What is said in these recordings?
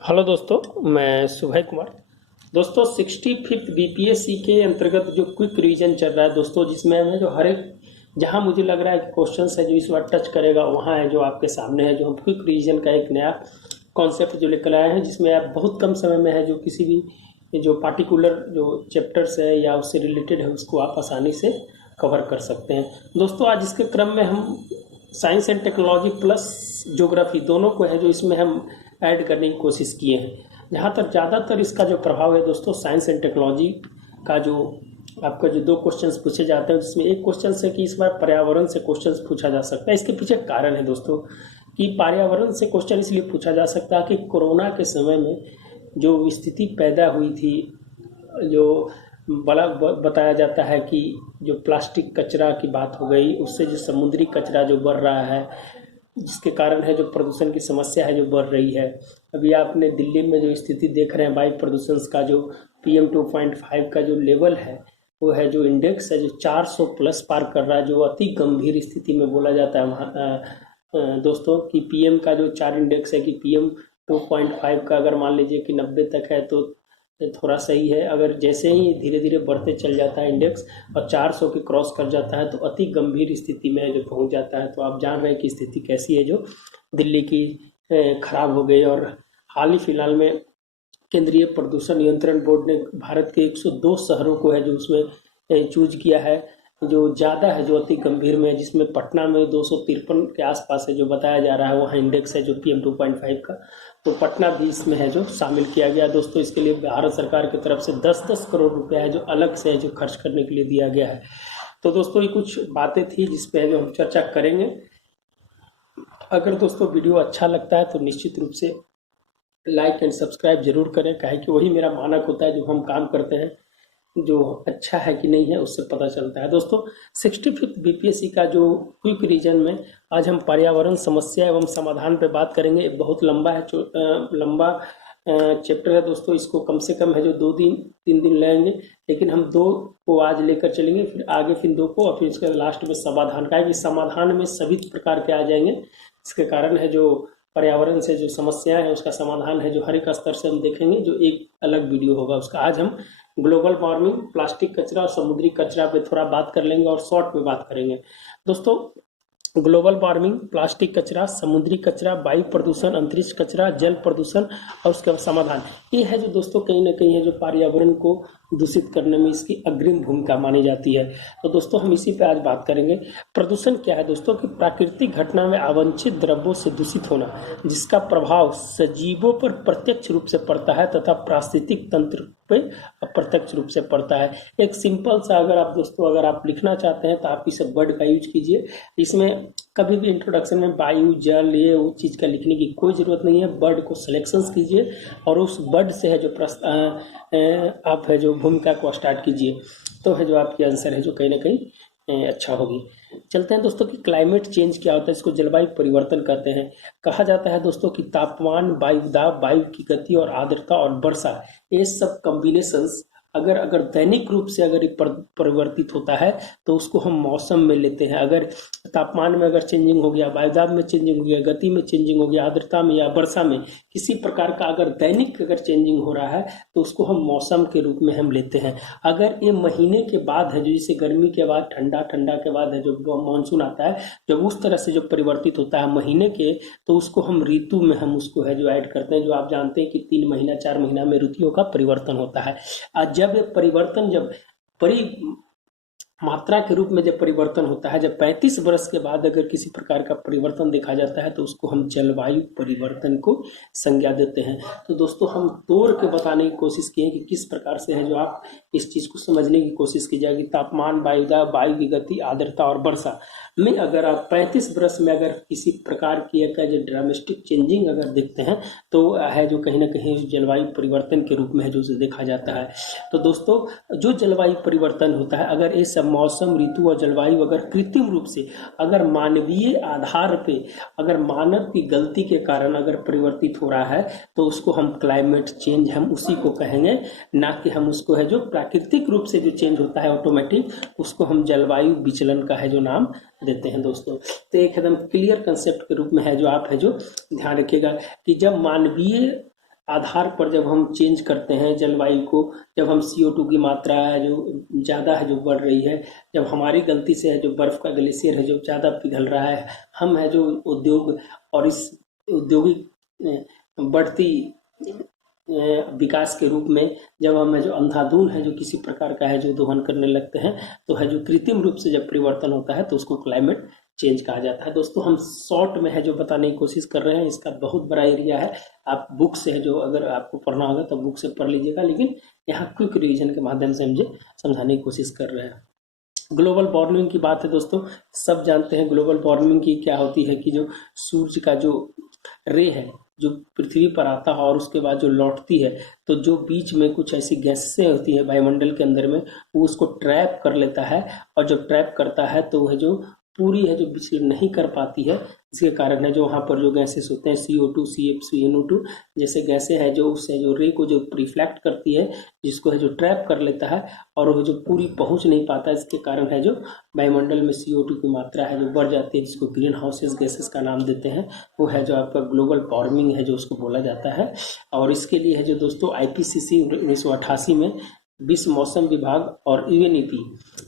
Hello दोस्तों, मैं सुभय कुमार। दोस्तों 65th बीपीएससी के अंतर्गत जो क्विक रिवीजन चल रहा है दोस्तों, जिसमें हमें जो हर एक जहां मुझे लग रहा है कि क्वेश्चंस है जो इस बार टच करेगा वहां है जो आपके सामने है, जो हम क्विक रिवीजन का एक नया कॉन्सेप्ट जो लेकर आए हैं, जिसमें आप बहुत कम समय में है जो किसी भी जो पार्टिकुलर जो चैप्टर्स है या उससे रिलेटेड है उसको आप आसानी से कवर कर सकते हैं। दोस्तों आज इसके क्रम में हम science and technology plus geography दोनों को है जो इसमें हम ऐड करने की कोशिश किए हैं। जहाँ तक ज़्यादातर इसका जो प्रभाव है दोस्तों, साइंस एंड टेक्नोलॉजी का जो आपका जो दो क्वेश्चंस पूछे जाते हैं, जिसमें एक क्वेश्चन है कि इस बार पर्यावरण से क्वेश्चंस पूछा जा सकता है। इसके पीछे कारण है दोस्तों कि पर्यावरण से क्वेश्चन इसलिए पूछा जा सकता है कि कोरोना के समय में जो स्थिति पैदा हुई थी, जो बड़ा बताया जाता है कि जो प्लास्टिक कचरा की बात हो गई, उससे जो समुद्री कचरा जो बढ़ रहा है, जिसके कारण है जो प्रदूषण की समस्या है जो बढ़ रही है। अभी आपने दिल्ली में जो स्थिति देख रहे हैं वायु प्रदूषण का, जो PM2.5 का जो लेवल है वो है जो इंडेक्स है जो 400 प्लस पार कर रहा है, जो अति गंभीर स्थिति में बोला जाता है वहाँ दोस्तों कि PM का जो 4 इंडेक्स है कि PM2.5 का अगर मान लीजिए कि 90 तक है तो थोड़ा सही है। अगर जैसे ही धीरे धीरे बढ़ते चल जाता है इंडेक्स और 400 की क्रॉस कर जाता है तो अति गंभीर स्थिति में जो पहुंच जाता है। तो आप जान रहे हैं कि स्थिति कैसी है जो दिल्ली की खराब हो गई। और हाल ही फिलहाल में केंद्रीय प्रदूषण नियंत्रण बोर्ड ने भारत के 102 शहरों को है जो उसमें चूज किया है जो ज़्यादा है, जो अति गंभीर में है, जिसमें पटना में 253 के आसपास है जो बताया जा रहा है, वहाँ इंडेक्स है जो PM2.5 का। तो पटना भी इसमें है जो शामिल किया गया दोस्तों। इसके लिए भारत सरकार की तरफ से 10-10 करोड़ रुपया है जो अलग से है जो खर्च करने के लिए दिया गया है। तो दोस्तों ये कुछ बातें थी जिस पे जो हम चर्चा करेंगे। अगर दोस्तों वीडियो अच्छा लगता है तो निश्चित रूप से लाइक एंड सब्सक्राइब जरूर करें, काहे कि वही मेरा मानक होता है जो हम काम करते हैं, जो अच्छा है कि नहीं है उससे पता चलता है। दोस्तों 65th बीपीएससी का जो क्विक रीजन में आज हम पर्यावरण समस्या एवं समाधान पे बात करेंगे। बहुत लंबा है, लंबा चैप्टर है दोस्तों। इसको कम से कम है जो 2-3 दिन लगेंगे, लेकिन हम 2 को आज लेकर चलेंगे, फिर आगे फिर 2 को, और फिर इसके लास्ट में समाधान का है कि समाधान में सभी प्रकार के आ जाएंगे। इसके कारण है जो पर्यावरण से जो समस्या है उसका समाधान है जो हर एक स्तर से हम देखेंगे, जो एक अलग वीडियो होगा उसका। आज हम ग्लोबल वार्मिंग, प्लास्टिक कचरा और समुद्री कचरा पे थोड़ा बात कर लेंगे और शॉर्ट में बात करेंगे दोस्तों। ग्लोबल वार्मिंग, प्लास्टिक कचरा, समुद्री कचरा, वायु प्रदूषण, अंतरिक्ष कचरा, जल प्रदूषण और उसका समाधान, ये है जो दोस्तों कहीं ना कहीं है जो पर्यावरण को दूषित करने में इसकी अग्रिम भूमिका मानी जाती है। तो दोस्तों हम इसी पे आज बात करेंगे। प्रदूषण क्या है दोस्तों कि प्राकृतिक घटना में अवांछित द्रव्यों से दूषित होना, जिसका प्रभाव सजीवों पर प्रत्यक्ष रूप से पड़ता है तथा पारिस्थितिक तंत्र पे अप्रत्यक्ष रूप से पड़ता है। एक सिंपल सा अगर आप दोस्तों अगर आप लिखना चाहते हैं तो आप इस वर्ड का यूज कीजिए। इसमें कभी भी इंट्रोडक्शन में वायु, जल, ये वो चीज़ का लिखने की कोई ज़रूरत नहीं है। वर्ड को सिलेक्शंस कीजिए और उस वर्ड से है जो आप है जो भूमिका को स्टार्ट कीजिए, तो है जो आपकी आंसर है जो कहीं ना कहीं अच्छा होगी। चलते हैं दोस्तों कि क्लाइमेट चेंज क्या होता है। इसको जलवायु परिवर्तन कहते हैं। कहा जाता है दोस्तों कि तापमान, वायु दाब, वायु की गति और आर्द्रता और वर्षा, ये सब कॉम्बिनेशंस अगर दैनिक रूप से अगर परिवर्तित होता है तो उसको हम मौसम में लेते हैं। अगर तापमान में अगर चेंजिंग हो गया, वायुदाब में चेंजिंग हो गया, गति में चेंजिंग हो गया, आर्द्रता में या वर्षा में किसी प्रकार का अगर दैनिक अगर चेंजिंग हो रहा है तो उसको हम मौसम के रूप में हम लेते हैं। अगर ये महीने के बाद है जो जैसे गर्मी के बाद ठंडा, ठंडा के बाद है जो मानसून आता है, जब उस तरह से जो परिवर्तित होता है महीने के, तो उसको हम ऋतु में हम उसको है जो ऐड करते हैं। जो आप जानते हैं कि 3 महीना 4 महीना में ऋतुओं का परिवर्तन होता है। जब ये परिवर्तन जब बड़ी मात्रा के रूप में जब परिवर्तन होता है, जब 35 वर्ष के बाद अगर किसी प्रकार का परिवर्तन देखा जाता है तो उसको हम जलवायु परिवर्तन को संज्ञा देते हैं। तो दोस्तों हम तोड़ के बताने की कोशिश किए कि किस प्रकार से है जो आप इस चीज़ को समझने की कोशिश की जाएगी। तापमान, वायुदाब, वायु की गति, आर्द्रता और वर्षा में अगर आप 35 वर्ष में अगर किसी प्रकार की एक जो ड्रामेस्टिक चेंजिंग अगर देखते हैं तो है जो कहीं ना कहीं जलवायु परिवर्तन के रूप में है जो उसे देखा जाता है। तो दोस्तों जो जलवायु परिवर्तन होता है, अगर ये सब मौसम, ऋतु और जलवायु अगर कृत्रिम रूप से अगर मानवीय आधार पे अगर मानव की गलती के कारण अगर परिवर्तित हो रहा है तो उसको हम क्लाइमेट चेंज हम उसी को कहेंगे, ना कि हम उसको है जो प्राकृतिक रूप से जो चेंज होता है ऑटोमेटिक, उसको हम जलवायु विचलन का है जो नाम देते हैं दोस्तों। तो एक एकदम क्लियर कंसेप्ट के रूप में है जो आप है जो ध्यान रखिएगा कि जब मानवीय आधार पर जब हम चेंज करते हैं जलवायु को, जब हम CO2 की मात्रा है जो ज़्यादा है जो बढ़ रही है, जब हमारी गलती से है जो बर्फ़ का ग्लेशियर है जो ज़्यादा पिघल रहा है, हम है जो उद्योग और इस औद्योगिक बढ़ती विकास के रूप में जब हम है जो अंधाधुंध है जो किसी प्रकार का है जो दोहन करने लगते हैं, तो है जो कृत्रिम रूप से जब परिवर्तन होता है तो उसको क्लाइमेट चेंज कहा जाता है। दोस्तों हम शॉर्ट में है जो बताने की कोशिश कर रहे हैं, इसका बहुत बड़ा एरिया है। आप बुक से है जो अगर आपको पढ़ना होगा तो बुक से पढ़ लीजिएगा, लेकिन यहाँ क्विक रिवीजन के माध्यम से मुझे समझाने की कोशिश कर रहे हैं। ग्लोबल वार्मिंग की बात है दोस्तों, सब जानते हैं ग्लोबल वार्मिंग की क्या होती है कि जो सूर्य का जो रे है जो पृथ्वी पर आता है और उसके बाद जो लौटती है, तो जो बीच में कुछ ऐसी गैसें होती है वायुमंडल के अंदर में, वो उसको ट्रैप कर लेता है, और जो ट्रैप करता है तो वह जो पूरी है जो विचलन नहीं कर पाती है, इसके कारण है जो वहाँ पर जो गैसेस होते हैं CO2 CH3 NO2 जैसे गैसें हैं जो उससे जो रे को जो रिफ्लेक्ट करती है, जिसको है जो ट्रैप कर लेता है और वो जो पूरी पहुँच नहीं पाता, इसके कारण है जो वायुमंडल में CO2 की मात्रा है जो बढ़ जाती है, जिसको ग्रीन हाउसेस गैसेस का नाम देते हैं। वो है जो आपका ग्लोबल वार्मिंग है जो उसको बोला जाता है। और इसके लिए है जो दोस्तों IPCC 1988 में विश्व मौसम विभाग और UNEP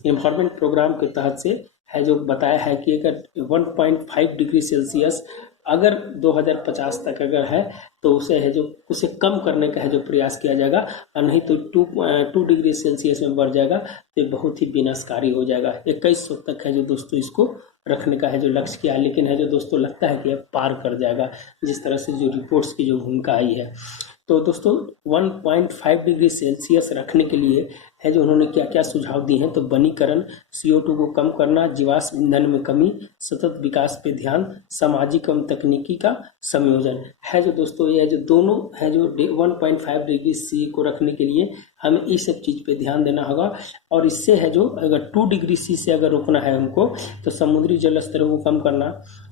एनवायरमेंट प्रोग्राम के तहत से है जो बताया है कि अगर 1.5 डिग्री सेल्सियस अगर 2050 तक अगर है तो उसे है जो उसे कम करने का है जो प्रयास किया जाएगा, और नहीं तो 2 डिग्री सेल्सियस में बढ़ जाएगा तो बहुत ही विनाशकारी हो जाएगा। 2100 तक है जो दोस्तों इसको रखने का है जो लक्ष्य किया है, लेकिन है जो दोस्तों लगता है कि अब पार कर जाएगा, जिस तरह से जो रिपोर्ट्स की जो भूमिका आई है। तो दोस्तों 1.5 डिग्री सेल्सियस रखने के लिए है जो उन्होंने क्या क्या सुझाव दिए हैं, तो वनीकरण, CO2 को कम करना, जीवाश्म ईंधन में कमी, सतत विकास पे ध्यान, सामाजिक एवं तकनीकी का संयोजन है जो दोस्तों ये है जो दोनों है जो 1.5 डिग्री C को रखने के लिए हमें इस सब चीज़ पे ध्यान देना होगा। और इससे है जो अगर 2 डिग्री C से अगर रोकना है हमको, तो समुद्री जल स्तरों को कम करना,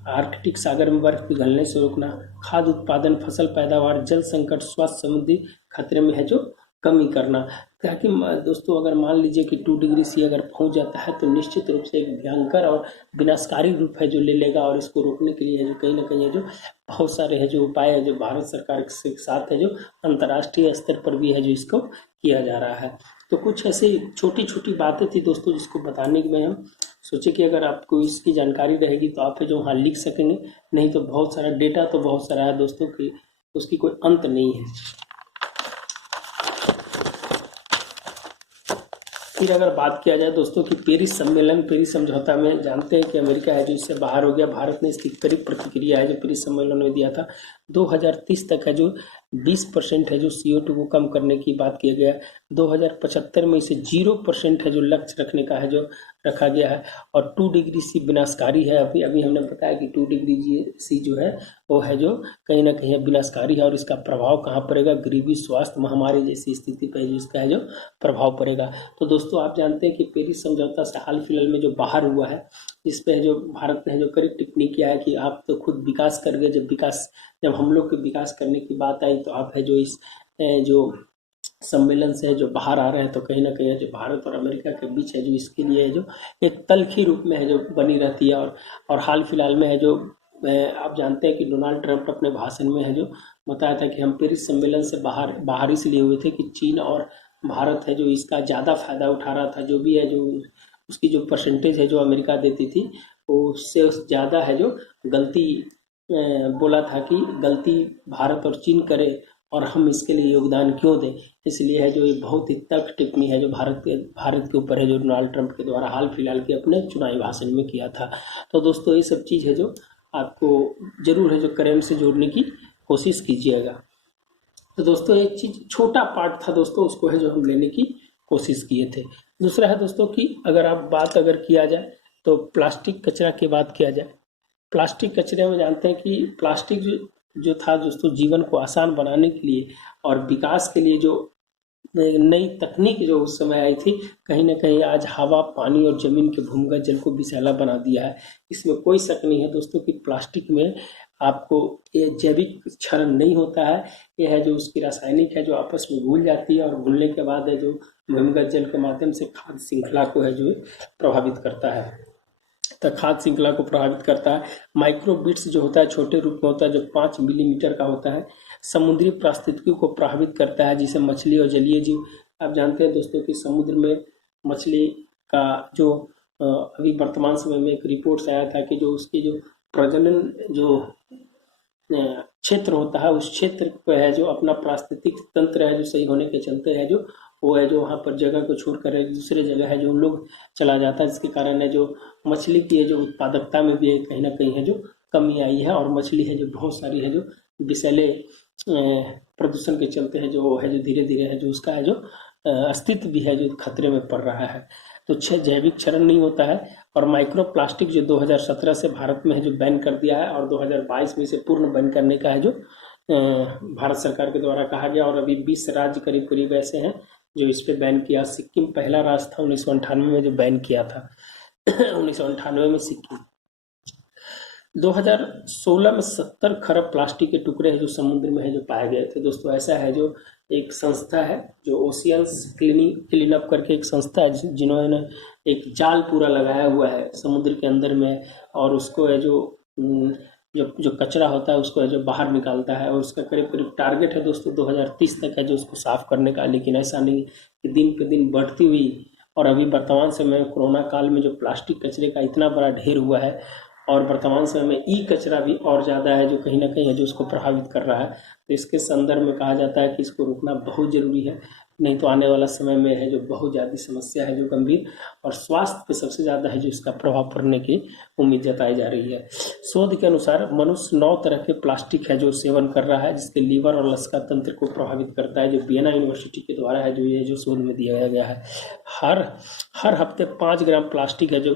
आर्कटिक सागर में बर्फ पिघलने से रोकना, खाद्य उत्पादन, फसल पैदावार, जल संकट, स्वास्थ्य संबंधी खतरे में है जो कमी करना। ताकि दोस्तों अगर मान लीजिए कि 2 डिग्री C अगर पहुंच जाता है तो निश्चित रूप से एक भयंकर और विनाशकारी रूप है जो ले लेगा, और इसको रोकने के लिए है जो कहीं ना कहीं है जो बहुत सारे है जो उपाय है जो भारत सरकार के साथ है जो अंतर्राष्ट्रीय स्तर पर भी है जो इसको किया जा रहा है। तो कुछ ऐसी छोटी छोटी बातें थी दोस्तों जिसको बताने में हम सोचे कि अगर आपको इसकी जानकारी रहेगी तो आप है जो वहाँ लिख सकेंगे, नहीं तो बहुत सारा डेटा तो बहुत सारा है दोस्तों की उसकी कोई अंत नहीं है। फिर अगर बात किया जाए दोस्तों कि पेरिस सम्मेलन, पेरिस समझौता में जानते हैं कि अमेरिका है जो इससे बाहर हो गया, भारत ने इसकी करीब प्रतिक्रिया है जो पेरिस सम्मेलन में दिया था। 2030 तक है जो 20% है जो CO2 को कम करने की बात किया गया। 2075 में इसे 0% है जो लक्ष्य रखने का है जो रखा गया है। और 2 डिग्री C विनाशकारी है। अभी हमने बताया कि 2 डिग्री C जो है वो है जो कहीं ना कहीं विनाशकारी है, और इसका प्रभाव कहाँ पड़ेगा, गरीबी, स्वास्थ्य, महामारी जैसी स्थिति पर जो इसका है जो प्रभाव पड़ेगा। तो दोस्तों आप जानते हैं कि पेरिस समझौता से हाल फिलहाल में जो बाहर हुआ है, इस पे जो भारत ने जो करीब टिप्पणी किया है कि आप तो खुद विकास कर गए, जब हम लोग के विकास करने की बात आई तो आप है जो इस जो सम्मेलन से जो बाहर आ रहे हैं, तो कहीं ना कहीं जो भारत और अमेरिका के बीच है जो इसके लिए है जो एक तल्खी रूप में है जो बनी रहती है। और हाल फिलहाल में है जो आप जानते हैं कि डोनाल्ड ट्रंप अपने भाषण में है जो बताया था कि हम पेरिस सम्मेलन से बाहर इसलिए हुए थे कि चीन और भारत है जो इसका ज़्यादा फायदा उठा रहा था, जो भी है जो उसकी जो परसेंटेज है जो अमेरिका देती थी उससे ज़्यादा है जो गलती बोला था कि गलती भारत और चीन करे और हम इसके लिए योगदान क्यों दें। इसलिए है जो ये बहुत ही तल्ख टिप्पणी है जो भारत के ऊपर है जो डोनाल्ड ट्रंप के द्वारा हाल फिलहाल के अपने चुनावी भाषण में किया था। तो दोस्तों ये सब चीज़ है जो आपको जरूर है जो करंट से जोड़ने की कोशिश कीजिएगा। तो दोस्तों एक चीज़ छोटा पार्ट था दोस्तों, उसको है जो हम लेने की कोशिश किए थे। दूसरा है दोस्तों कि अगर किया जाए तो प्लास्टिक कचरा की बात किया जाए। प्लास्टिक कचरे में जानते हैं कि प्लास्टिक जो था दोस्तों जीवन को आसान बनाने के लिए और विकास के लिए जो नई तकनीक जो उस समय आई थी, कहीं ना कहीं आज हवा, पानी और जमीन के भूमिगत जल को विषैला बना दिया है। इसमें कोई शक नहीं है दोस्तों कि प्लास्टिक में आपको ये जैविक क्षरण नहीं होता है, यह है जो उसकी रासायनिक है जो आपस में घुल जाती है, और घुलने के बाद है जो भूमिगत जल के माध्यम से खाद्य श्रृंखला को है जो प्रभावित करता है। तो खाद्य श्रृंखला को प्रभावित करता है। माइक्रोबिट्स जो होता है छोटे रूप में होता है जो 5 मिलीमीटर का होता है, समुद्री पारिस्थितिकी को प्रभावित करता है, जिसे मछली और जलीय जीव। आप जानते हैं दोस्तों कि समुद्र में मछली का जो अभी वर्तमान समय में एक रिपोर्ट आया था कि जो उसकी जो प्रजनन जो क्षेत्र होता है, उस क्षेत्र पे है जो अपना पारिस्थितिक तंत्र है जो सही होने के चलते है जो वो है जो वहाँ पर जगह को छोड़कर एक दूसरे जगह है जो उन लोग चला जाता है, जिसके कारण है जो मछली की है जो उत्पादकता में भी कहीं ना कहीं है जो कमी आई है, और मछली है जो बहुत सारी है जो विषैले प्रदूषण के चलते है जो है जो धीरे धीरे है जो उसका है जो अस्तित्व भी है जो खतरे में पड़ रहा है। तो जैविक क्षरण नहीं होता है, और माइक्रो प्लास्टिक जो 2017 से भारत में है जो बैन कर दिया है, और 2022 में इसे पूर्ण बैन करने का है जो भारत सरकार के द्वारा कहा गया, और अभी 20 राज्य करीब करीब ऐसे हैं जो इस पे बैन किया। सिक्किम पहला राज्य था 1998 में जो बैन किया था 1998 में सिक्किम। 2016 में 70 खरब प्लास्टिक के टुकड़े हैं जो समुद्र में है जो पाए गए थे। दोस्तों ऐसा है जो एक संस्था है जो ओशियंस क्लीन अप करके एक संस्था है जिन्होंने एक जाल पूरा लगाया हुआ है समुद्र के अंदर में, और उसको है जो कचरा होता है उसको है जो बाहर निकालता है, और उसका करीब करीब टारगेट है दोस्तों 2030 तक है जो उसको साफ करने का। लेकिन ऐसा नहीं कि दिन पे दिन बढ़ती हुई, और अभी वर्तमान समय में कोरोना काल में जो प्लास्टिक कचरे का इतना बड़ा ढेर हुआ है, और वर्तमान समय में ई कचरा भी और ज़्यादा है जो कहीं ना कहीं है जो उसको प्रभावित कर रहा है। तो इसके संदर्भ में कहा जाता है कि इसको रोकना बहुत ज़रूरी है, नहीं तो आने वाला समय में है जो बहुत ज़्यादा समस्या है जो गंभीर, और स्वास्थ्य पे सबसे ज़्यादा है जो इसका प्रभाव पड़ने की उम्मीद जताई जा रही है। शोध के अनुसार मनुष्य 9 तरह के प्लास्टिक है जो सेवन कर रहा है, जिसके लीवर और लसिका तंत्र को प्रभावित करता है, जो वियना यूनिवर्सिटी के द्वारा है जो ये जो शोध में दिया गया है। हर हफ्ते 5 ग्राम प्लास्टिक है जो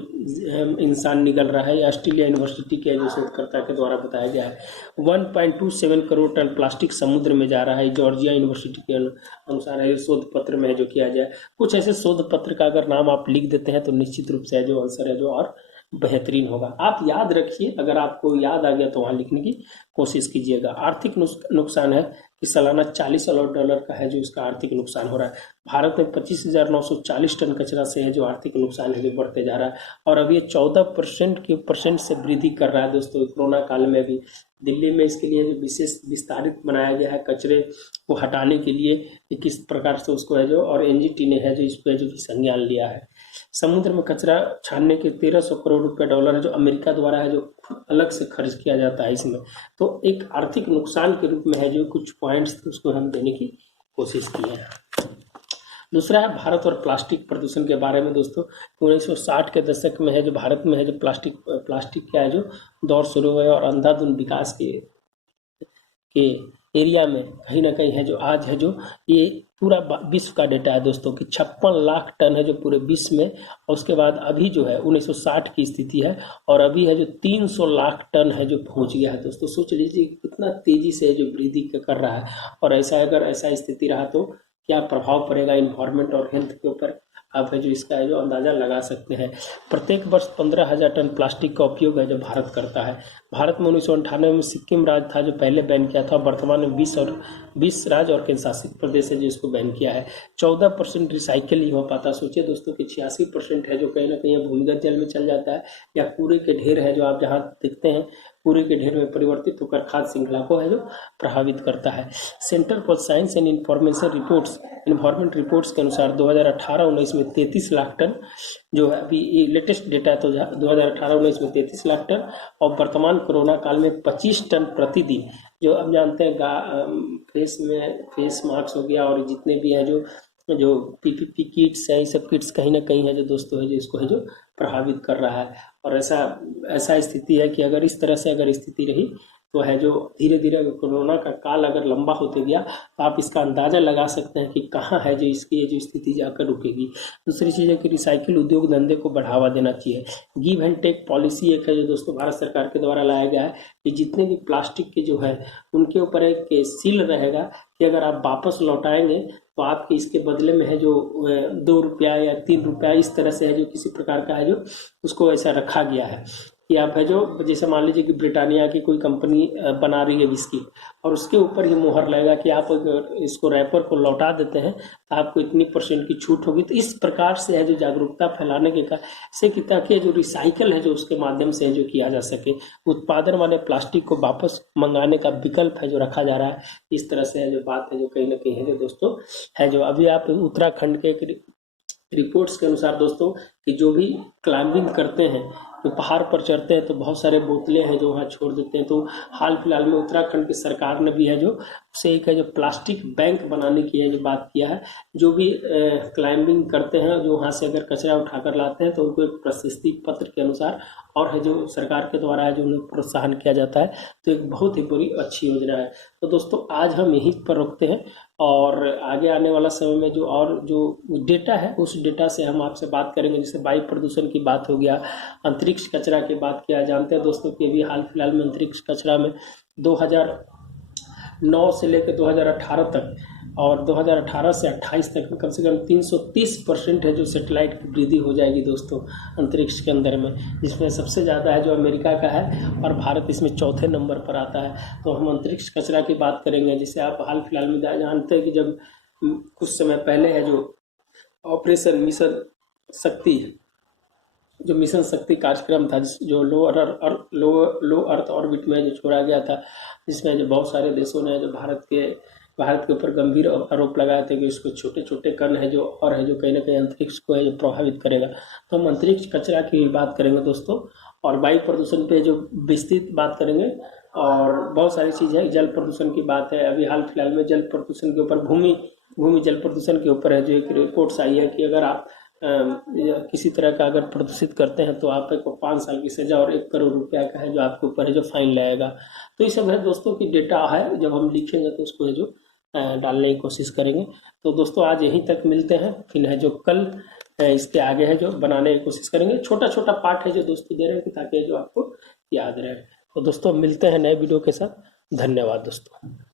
इंसान निगल रहा है, ऑस्ट्रेलिया यूनिवर्सिटी के जो शोधकर्ता के द्वारा बताया गया है। 1.27 करोड़ टन प्लास्टिक समुद्र में जा रहा है, जॉर्जिया यूनिवर्सिटी के अनुसार है शोध पत्र में जो किया जाए। कुछ ऐसे शोध पत्र का अगर नाम आप लिख देते हैं तो निश्चित रूप से जो आंसर है जो और बेहतरीन होगा। आप याद रखिए, अगर आपको याद आ गया तो वहां लिखने की कोशिश कीजिएगा। आर्थिक नुकसान है कि सालाना 40 अरब डॉलर का है जो इसका आर्थिक नुकसान हो रहा है। भारत में 25,940 टन कचरा से है जो आर्थिक नुकसान है जो बढ़ते जा रहा है, और अब ये 14% से वृद्धि कर रहा है। दोस्तों कोरोना काल में भी दिल्ली में इसके लिए जो विशेष विस्तारित बनाया गया है कचरे को हटाने के लिए कि किस प्रकार से उसको है जो, और एनजीटी ने है जो इस पर जो संज्ञान लिया है। समुद्र में कचरा छानने के 1300 करोड़ रुपए डॉलर है जो अमेरिका द्वारा है जो अलग से खर्च किया जाता है इसमें। तो एक आर्थिक नुकसान के रूप में है जो कुछ पॉइंट्स उसको हम देने की कोशिश की है। दूसरा है भारत और प्लास्टिक प्रदूषण के बारे में। दोस्तों 1960 के दशक में है जो भारत में है जो प्लास्टिक का है जो दौर शुरू हुआ है, और अंधाधुंध विकास के एरिया में कहीं ना कहीं है जो आज है जो ये पूरा विश्व का डेटा है दोस्तों कि 56 लाख टन है जो पूरे विश्व में, और उसके बाद अभी जो है 1960 की स्थिति है, और अभी है जो 300 लाख टन है जो पहुंच गया है। दोस्तों सोच लीजिए कितना तेजी से जो वृद्धि कर रहा है, और अगर ऐसा स्थिति रहा तो क्या प्रभाव पड़ेगा इन्वायरमेंट और हेल्थ के ऊपर, आप है जो इसका है जो अंदाजा लगा सकते हैं। प्रत्येक वर्ष 15,000 टन प्लास्टिक का उपयोग है जो भारत करता है। भारत में 1998 में सिक्किम राज्य था जो पहले बैन किया था, वर्तमान में 20 राज्य और केंद्र शासित प्रदेश है जो इसको बैन किया है। 14% रिसाइकिल नहीं हो पाता। सोचिए दोस्तों कि 86% है जो कहीं ना कहीं भूमिगत जल में चल जाता है, या कूड़े के ढेर है जो आप जहाँ देखते हैं कूड़े के ढेर में परिवर्तित होकर खाद्य श्रृंखला को है जो प्रभावित करता है। Centre for science and environment reports के अनुसार 2018-19 में 33 लाख टन जो है, अभी ये लेटेस्ट डेटा है तो 2018-19 में 33 लाख टन, और वर्तमान कोरोना काल में 25 टन प्रतिदिन जो अब जानते हैं फेस मास्क हो गया, और जितने भी है जो पीपीपी किट्स है, ये सब किट्स कहीं ना कहीं है जो दोस्तों है जो इसको है जो प्रभावित कर रहा है। और ऐसा स्थिति है कि अगर इस तरह से अगर स्थिति रही तो है जो धीरे धीरे कोरोना का काल अगर लंबा होते गया तो आप इसका अंदाजा लगा सकते हैं कि कहाँ है जो इसकी जो स्थिति जाकर रुकेगी। दूसरी चीज़ है कि रिसाइकिल उद्योग धंधे को बढ़ावा देना चाहिए। गिव एंड टेक पॉलिसी एक है जो दोस्तों भारत सरकार के द्वारा लाया गया है कि जितने भी प्लास्टिक के जो है उनके ऊपर एक सील रहेगा कि अगर आप वापस लौटाएंगे तो आपके इसके बदले में है जो 2 रुपया या 3 रुपया इस तरह से है जो किसी प्रकार का है जो उसको ऐसा रखा गया है कि आप है जो जैसे मान लीजिए कि ब्रिटानिया की कोई कंपनी बना रही है विस्की, और उसके ऊपर ही मुहर लगेगा कि आप अगर इसको रैपर को लौटा देते हैं तो आपको इतनी % की छूट होगी। तो इस प्रकार से है जो जागरूकता फैलाने के कारण से कि ताकि जो रिसाइकल है जो उसके माध्यम से है जो किया जा सके, उत्पादन वाले प्लास्टिक को वापस मंगाने का विकल्प है जो रखा जा रहा है। इस तरह से है जो बात है जो कहीं ना कहीं है जो दोस्तों है जो अभी आप उत्तराखंड के रिपोर्ट्स के अनुसार दोस्तों कि जो भी क्लाइंबिंग करते हैं, जो पहाड़ पर चढ़ते हैं, तो बहुत सारे बोतलें हैं जो वहाँ छोड़ देते हैं। तो हाल फिलहाल में उत्तराखंड की सरकार ने भी है जो उसे एक है जो प्लास्टिक बैंक बनाने की है जो बात किया है। जो भी क्लाइंबिंग करते हैं, जो वहाँ से अगर कचरा उठाकर लाते हैं तो उनको एक प्रशस्ति पत्र के अनुसार और है जो सरकार के द्वारा है जो उन्हें प्रोत्साहन किया जाता है। तो एक बहुत ही बड़ी अच्छी योजना है। तो दोस्तों आज हम यहीं पर रुकते हैं, और आगे आने वाला समय में जो और जो डेटा है उस डेटा से हम आपसे बात करेंगे। जैसे वायु प्रदूषण की बात हो गया, अंतरिक्ष कचरा की बात किया। जानते हैं दोस्तों कि अभी हाल फिलहाल में अंतरिक्ष कचरा में 2009 से लेकर 2018 तक और 2018 से 28 तक में कम से कम 330% है जो सेटेलाइट की वृद्धि हो जाएगी दोस्तों अंतरिक्ष के अंदर में, जिसमें सबसे ज़्यादा है जो अमेरिका का है और भारत इसमें चौथे नंबर पर आता है। तो हम अंतरिक्ष कचरा की बात करेंगे। जिसे आप हाल फिलहाल में जानते हैं कि जब कुछ समय पहले है जो ऑपरेशन मिशन शक्ति, जो मिशन शक्ति कार्यक्रम था जो लो अर्थ ऑर्बिट में जो छोड़ा गया था, जिसमें जो बहुत सारे देशों ने जो भारत के ऊपर गंभीर आरोप लगाए थे कि इसको छोटे छोटे कण है जो और है जो कहीं ना कहीं अंतरिक्ष को है जो प्रभावित करेगा। तो हम अंतरिक्ष कचरा की भी बात करेंगे दोस्तों, और वायु प्रदूषण पे जो विस्तृत बात करेंगे, और बहुत सारी चीज़ है। जल प्रदूषण की बात है। अभी हाल फिलहाल में जल प्रदूषण के ऊपर भूमि जल प्रदूषण के ऊपर है जो एक रिपोर्ट्स आई है कि अगर आप किसी तरह का अगर प्रदूषित करते हैं तो आपको 5 साल की सजा और 1 करोड़ रुपया का है जो आपके ऊपर है जो फाइन लगेगा। तो ये सब है दोस्तों की डेटा है, जब हम लिखेंगे तो उसको है जो डालने की कोशिश करेंगे। तो दोस्तों आज यहीं तक मिलते हैं, फिर है जो कल इसके आगे है जो बनाने की कोशिश करेंगे। छोटा छोटा पार्ट है जो दोस्तों दे रहे हैं ताकि जो आपको याद रहे। तो दोस्तों मिलते हैं नए वीडियो के साथ। धन्यवाद दोस्तों।